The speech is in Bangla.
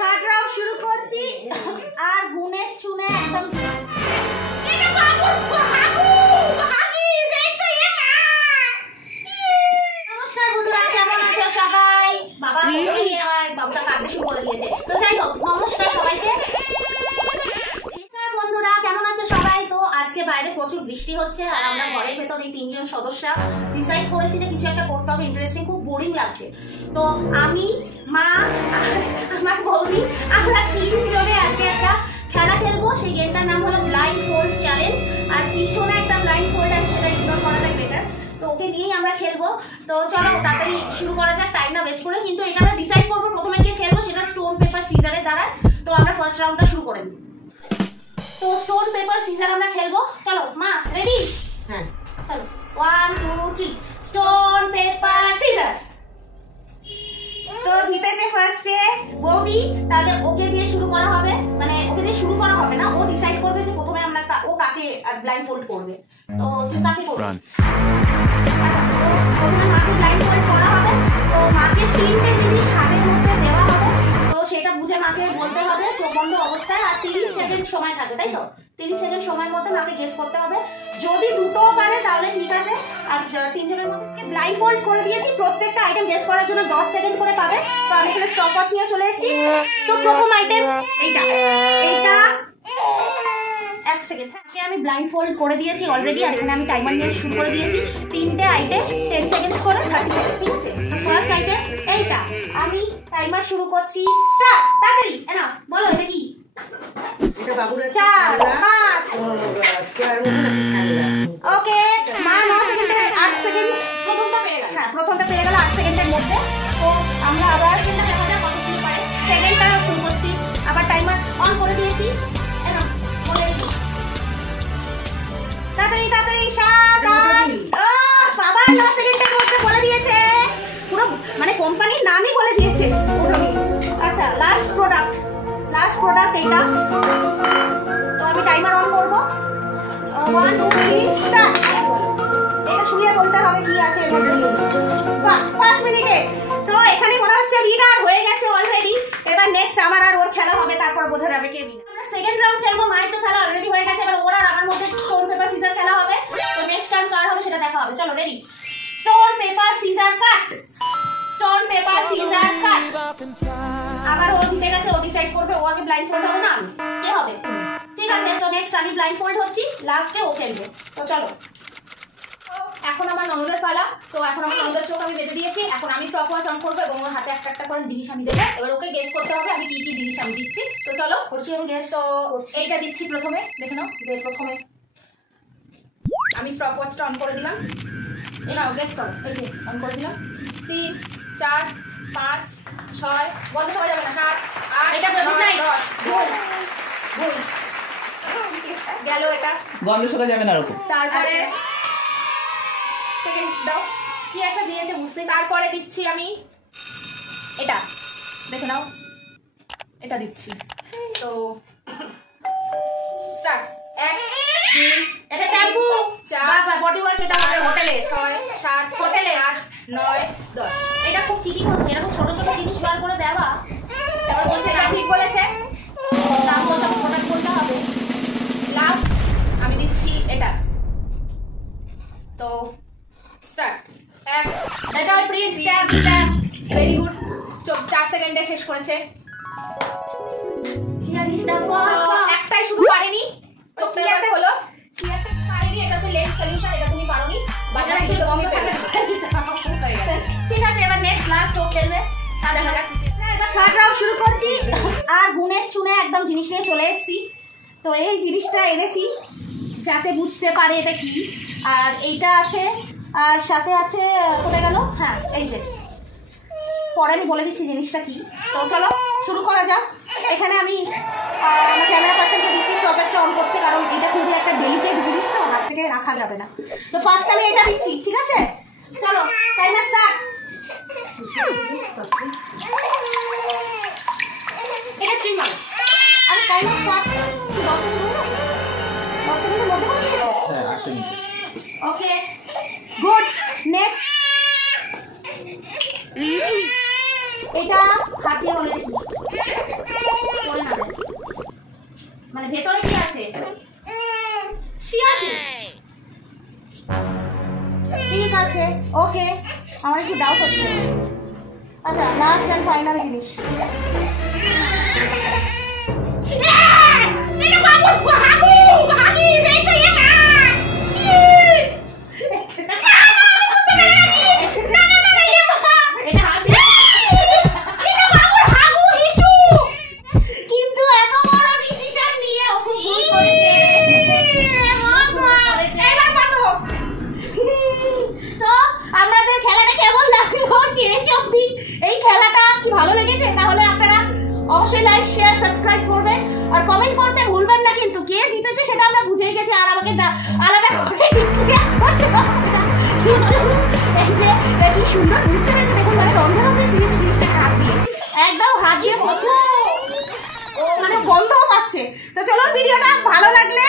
থার্ড রাউন্ড শুরু করছি আর গুনে চুনে একদম এটা বাবুর হাগু হাগি দেখতে নমস্কার বন্ধুরা, কেমন আছো সবাই? বাবা বাবুটা কাঁদতে শুরু করে দিয়েছে। তো যাই হোক, নমস্কার সবাইকে। বন্ধুরা কেমন আছো সবাই? তো আজকে বাইরে প্রচুর বৃষ্টি হচ্ছে আর আমরা ঘরের ভেতর এই তিনজন সদস্য ডিসাইড করেছি যে কিছু একটা করতে হবে, ইন্টারেস্টিং, খুব বোরিং লাগছে। তো আমি, মা, আমার বৌদি, আমরা তিনজনে আজকে একটা খেলা খেলবো। সেই গেমটার নাম হলো ব্লাইন্ড ফোল্ড চ্যালেঞ্জ। আর পিছনে একটা ব্লাইন্ড ফোল্ড আছে, সেটা ইগনোর করাটাই বেটার। তো ওকে নিয়েই আমরা খেলবো। তো চলো তাড়াতাড়ি শুরু করা যাক, টাইম না ওয়েস্ট করে। কিন্তু এটা আমরা ডিসাইড করবো প্রথমে কে খেলবো, সেটা স্টোন পেপার সিজারের দ্বারা। তো আমরা ফার্স্ট রাউন্ডটা শুরু করে দিই। তো স্টোন পেপার সিজার আমরা খেলবো। চলো মা, রেডি? হ্যাঁ চলো, 1 2 3 স্টোন পেপার সিজার। তো জিতেছে ফার্স্টে বৌদি। তাহলে ওকে দিয়ে শুরু করা হবে, মানে ওকে দিয়ে শুরু করা হবে না, ও ডিসাইড করবে যে প্রথমে আমরা ও কাকে ব্লাইন্ড ফোল্ড করবে। তো তুই কাকে করবি? আচ্ছা, তো প্রথমে মাকে ব্লাইন্ড ফোল্ড করা হবে। তো মাকে তিনটে জিনিস হাতের মধ্যে দেওয়া হবে। তো সেটা বুঝে মাকে বলতে হবে চোখ বন্ধ অবস্থায়। আর 30 সেকেন্ড সময় থাকে, তাই তো? 30 সেকেন্ড সময়ের মধ্যে মাকে গেস করতে হবে। যদি দুটো পারে তাহলে ঠিক আছে। আর তিনজনের মধ্যে ব্লাইন্ড ফোল্ড করে দিয়েছি। প্রত্যেকটা আইটেম গেস করার জন্য 10 সেকেন্ড করে পাবে। তো আমি এখানে স্টপ ওয়াচ নিয়ে চলে এসেছি। তো প্রথম আইটেম এইটা 1 সেকেন্ড। হ্যাঁ, আমি ব্লাইন্ড ফোল্ড করে দিয়েছি অলরেডি। আর এখানে আমি টাইমার নিয়ে শুরু করে দিয়েছি। তিনটে আইটেম 10 সেকেন্ডস করে 30 সেকেন্ড, ঠিক আছে? তো ফার্স্ট আইটেম এইটা। আমি টাইমার শুরু করছি, স্টার্ট। তাড়াতাড়ি না বলো, এটা কি? এটা বাবুর 4 5 ওকে। মা 9 সেকেন্ডে 8 সেকেন্ড। প্রথমটা পেরে গেল। হ্যাঁ, প্রথমটা পেরে গেল 8 সেকেন্ডের মধ্যে। তো আমরা আবার সেকেন্ডটা দেখা যাক কতক্ষণ পারে। সেকেন্ডটা শুরু করছি। আবার টাইমার অন করে দিয়েছি। না বলে তাড়াতাড়ি তাড়াতাড়ি 7 8 বাবা 9 সেকেন্ডের মধ্যে বলে দিয়েছে। পুরো মানে কোম্পানির নামই বলে দিয়েছে পুরো। আচ্ছা, লাস্ট প্রোডাক্ট এটা। তো আমি টাইমার অন করব। 1 2 3 স্টার্ট। এটা শুনিয়ে বলতে হবে কি আছে এর মধ্যে। বাহ, 5 মিনিটে। তো এখানে মনে হচ্ছে উইনার হয়ে গেছে অলরেডি। এবার নেক্সট আমার আর ওর খেলা হবে, তারপর বোঝা যাবে কে উইনার। আমরা সেকেন্ড রাউন্ড খেলবো। মায়ের তো খেলা অলরেডি হয়ে গেছে। এবার ওর আর আমার মধ্যে স্টোন পেপার সিজার খেলা হবে। তো নেক্সট টাইম কার হবে সেটা দেখা হবে। চলো রেডি? স্টোন পেপার সিজার কাট। স্টোন পেপার সিজার কাট। আবার ও জিতে গেছে, ও ডিসাইড করবে ও আগে ব্লাইন্ড ফোল্ড হবে না আমি। কে হবে? ঠিক আছে। তো নেক্সট আমি ব্লাইন্ড ফোল্ড হচ্ছি, লাস্টে ও খেলবে। তো চলো, এখন আমার ননদের পালা। তো এখন আমার ননদের চোখ আমি বেঁধে দিয়েছি। এখন আমি স্টপ ওয়াচ অন করবো এবং ওর হাতে একটা একটা করে জিনিস আমি দেবো। এবার ওকে গেস করতে হবে আমি কি কি জিনিস আমি দিচ্ছি। তো চলো করছি আমি গেস। তো এইটা দিচ্ছি প্রথমে, দেখে নাও। যে প্রথমে আমি স্টপ ওয়াচটা অন করে দিলাম। এই নাও গেস করো। এই যে অন করে দিলাম। 3 4 5 6 বন্ধ করা যাবে না। 7 8 এটা বলুন নাই। 10 ভুল গেল। এটা গন্ধ শোকা যাবে না ওরকম। তারপরে সেকেন্ড দাও। কি একটা দিয়েছে বুঝতে। তারপরে দিচ্ছি আমি এটা, দেখে নাও। এটা দিচ্ছি। তো স্টার্ট। 1 2 এটা শ্যাম্পু। 4 বাবা বডি ওয়াশ। এটা হবে হোটেলে। 6 7 হোটেলে 8 9 10। এটা খুব চিটিং হচ্ছে, এরকম ছোট ছোট জিনিস বার করে দেওয়া। তারপর বলছে এটা ঠিক বলেছে। দাম বলতে হবে, প্রোডাক্ট বলতে হবে। লাস্ট আমি দিচ্ছি এটা। তো স্টার্ট। 1 এটা ওই প্রিন্ট স্ট্যাম্প। Very good. 4 সেকেন্ডে শেষ করেছে। কি জানি স্ট্যাম্প। একটাই শুধু পারেনি। চোখটা একবার খোলো। কি একটা পারেনি, এটা হচ্ছে লেন্স সলিউশন। এটা তুমি পারোনি। বাজারে থেকে তুমি পেবে। ঠিক আছে, এবার নেক্সট লাস্ট ও খেলবে। এবার থার্ড রাউন্ড শুরু করছি। আর গুনে চুনে একদম জিনিস নিয়ে চলে এসেছি। তো এই জিনিসটা এনেছি যাতে বুঝতে পারে এটা কি। আর এইটা আছে, আর সাথে আছে, কোথায় গেল? হ্যাঁ এই যে, পরে আমি বলে দিচ্ছি জিনিসটা কি। তো চলো শুরু করা যাক। এখানে আমি ক্যামেরা পার্সনকে দিচ্ছি স্টপেজটা অন করতে, কারণ এটা খুবই একটা ডেলিকেট জিনিস, তো হাত থেকে রাখা যাবে না। তো ফার্স্ট আমি এটা দিচ্ছি, ঠিক আছে? চলো টাইমার স্টার্ট। এটা ট্রিমার। আরে টাইমার স্টার্ট। 10 সেকেন্ড হয়ে গেছে। 10 সেকেন্ডের মধ্যে হয়ে গেছে। হ্যাঁ 8 সেকেন্ড। Okay good. নেক্সট এটা হাতে অলরেডি ওকে, আমার একটু ডাউট হচ্ছে। আচ্ছা, লাস্ট অ্যান্ড ফাইনাল জিনিস। কিন্তু এত বড় ডিসিশন নিয়ে ও খুব ভুল করেছে। তো আমাদের খেলাটা কেমন লাগলো শেষ অবধি? এই খেলাটা কি ভালো লেগেছে? তাহলে আপনারা অবশ্যই লাইক শেয়ার সাবস্ক্রাইব করবেন আর কমেন্ট করতে ভুলবেন না। কিন্তু কে জিতেছে সেটা আমরা বুঝেই গেছি, আর আমাকে আলাদা করে ডিক্লেয়ার করতে হবে না। কিন্তু এই যে কি সুন্দর বুঝতে পেরেছে, দেখুন মানে রন্ধে রন্ধে ছিঁড়েছে জিনিসটা হাত দিয়ে, একদম হাত দিয়ে প্রচুর মানে গন্ধও পাচ্ছে। তো চলো, ভিডিওটা ভালো লাগলে